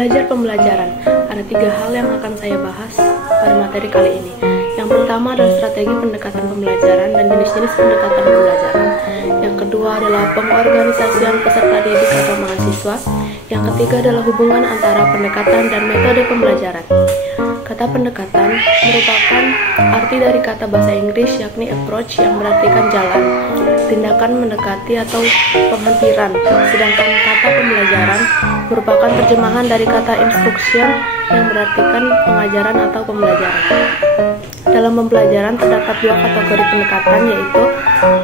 Belajar pembelajaran. Ada 3 hal yang akan saya bahas pada materi kali ini. Yang pertama adalah strategi pendekatan pembelajaran dan jenis-jenis pendekatan pembelajaran. Yang kedua adalah pengorganisasian peserta didik atau mahasiswa. Yang ketiga adalah hubungan antara pendekatan dan metode pembelajaran. Kata pendekatan merupakan arti dari kata bahasa Inggris yakni approach yang berartikan jalan, tindakan mendekati atau penghampiran. Sedangkan kata pembelajaran merupakan terjemahan dari kata instruction yang berartikan pengajaran atau pembelajaran. Dalam pembelajaran terdapat 2 kategori pendekatan, yaitu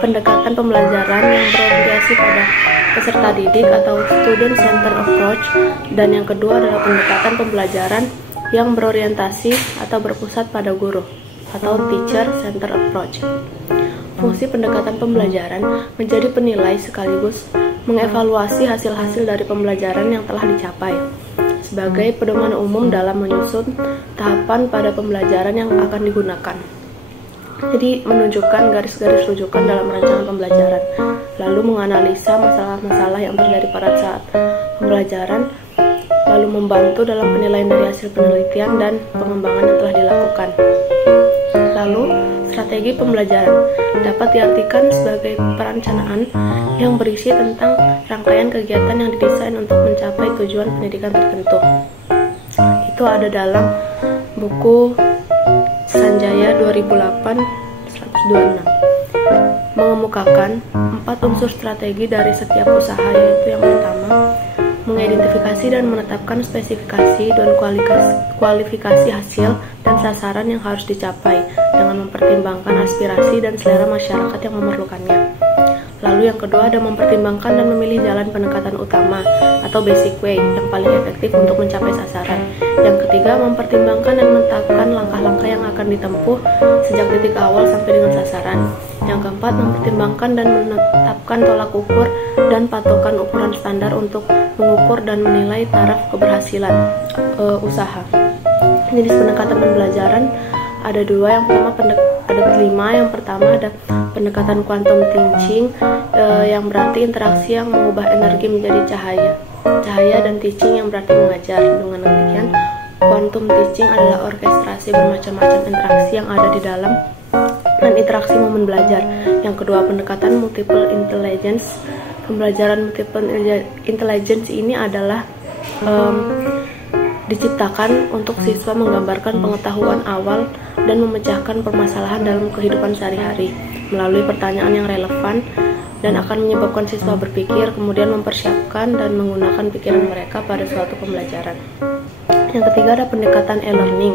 pendekatan pembelajaran yang berorientasi pada peserta didik atau student center approach, dan yang kedua adalah pendekatan pembelajaran yang berorientasi atau berpusat pada guru atau teacher center approach. Fungsi pendekatan pembelajaran menjadi penilai sekaligus mengevaluasi hasil-hasil dari pembelajaran yang telah dicapai sebagai pedoman umum dalam menyusun tahapan pada pembelajaran yang akan digunakan. Jadi menunjukkan garis-garis rujukan dalam rancangan pembelajaran, lalu menganalisa masalah-masalah yang terjadi pada saat pembelajaran, lalu membantu dalam penilaian dari hasil penelitian dan pengembangan yang telah dilakukan. Lalu, strategi pembelajaran dapat diartikan sebagai perencanaan yang berisi tentang rangkaian kegiatan yang didesain untuk mencapai tujuan pendidikan tertentu. Itu ada dalam buku Sanjaya 2008-126. Mengemukakan 4 unsur strategi dari setiap usaha, yaitu yang pertama, mengidentifikasi dan menetapkan spesifikasi dan kualifikasi hasil dan sasaran yang harus dicapai dengan mempertimbangkan aspirasi dan selera masyarakat yang memerlukannya. Lalu yang kedua ada mempertimbangkan dan memilih jalan pendekatan utama atau basic way yang paling efektif untuk mencapai sasaran. Yang ketiga mempertimbangkan dan menetapkan langkah-langkah yang akan ditempuh sejak titik awal sampai dengan sasaran. Yang keempat mempertimbangkan dan menetapkan tolak ukur dan patokan ukuran standar untuk mengukur dan menilai taraf keberhasilan usaha. Jenis pendekatan pembelajaran ada 5. Yang pertama ada pendekatan quantum teaching, yang berarti interaksi yang mengubah energi menjadi cahaya dan teaching yang berarti mengajar. Dengan demikian, quantum teaching adalah orkestrasi bermacam-macam interaksi yang ada di dalam dan interaksi momen belajar. Yang kedua, pendekatan multiple intelligence. Pembelajaran multiple intelligence ini adalah diciptakan untuk siswa menggambarkan pengetahuan awal dan memecahkan permasalahan dalam kehidupan sehari-hari melalui pertanyaan yang relevan dan akan menyebabkan siswa berpikir, kemudian mempersiapkan dan menggunakan pikiran mereka pada suatu pembelajaran. Yang ketiga ada pendekatan e-learning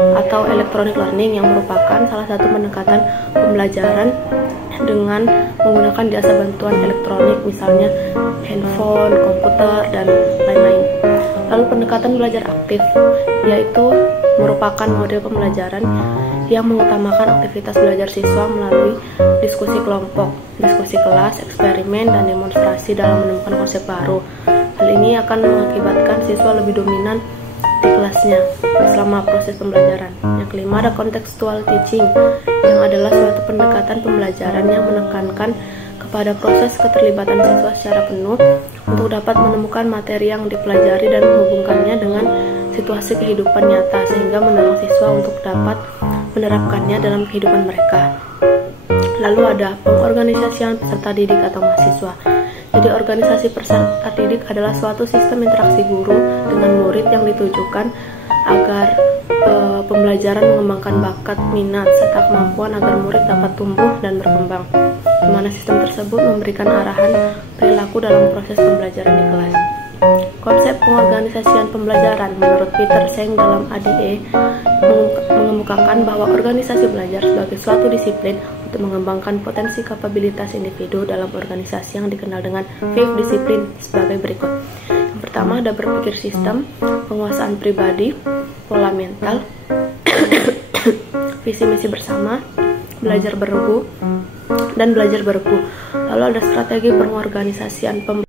atau electronic learning, yang merupakan salah satu pendekatan pembelajaran dengan menggunakan jasa bantuan elektronik, misalnya handphone, komputer, dan lain-lain. Lalu pendekatan belajar aktif, yaitu merupakan model pembelajaran yang mengutamakan aktivitas belajar siswa melalui diskusi kelompok, diskusi kelas, eksperimen, dan demonstrasi dalam menemukan konsep baru. Hal ini akan mengakibatkan siswa lebih dominan di kelasnya selama proses pembelajaran. Yang kelima ada contextual teaching, yang adalah suatu pendekatan pembelajaran yang menekankan kepada proses keterlibatan siswa secara penuh untuk dapat menemukan materi yang dipelajari dan menghubungkannya dengan situasi kehidupan nyata, sehingga mendorong siswa untuk dapat menerapkannya dalam kehidupan mereka. Lalu ada pengorganisasian peserta didik atau mahasiswa. Jadi organisasi peserta didik adalah suatu sistem interaksi guru dengan murid yang ditujukan agar pembelajaran mengembangkan bakat, minat, serta kemampuan agar murid dapat tumbuh dan berkembang, di mana sistem tersebut memberikan arahan perilaku dalam proses pembelajaran di kelas. Konsep pengorganisasian pembelajaran menurut Peter Seng dalam ADE mengemukakan bahwa organisasi belajar sebagai suatu disiplin untuk mengembangkan potensi kapabilitas individu dalam organisasi yang dikenal dengan 5 disiplin sebagai berikut. Yang pertama ada berpikir sistem, penguasaan pribadi, pola mental, visi misi bersama, belajar bergu, dan belajar bergu. Lalu ada strategi pengorganisasian pembelajaran